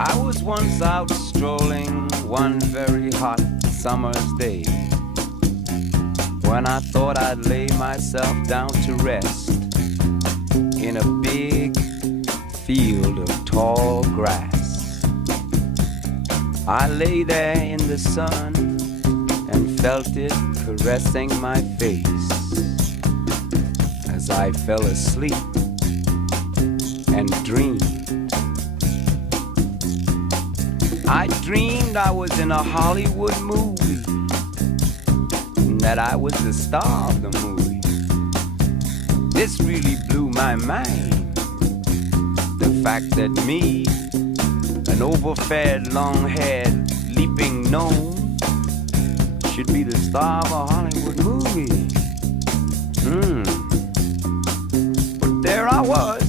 I was once out strolling one very hot summer's day when I thought I'd lay myself down to rest in a big field of tall grass. I lay there in the sun and felt it caressing my face as I fell asleep and dreamed. I dreamed I was in a Hollywood movie and that I was the star of the movie. This really blew my mind. The fact that me, an overfed, long-haired, leaping gnome, should be the star of a Hollywood movie. But there I was,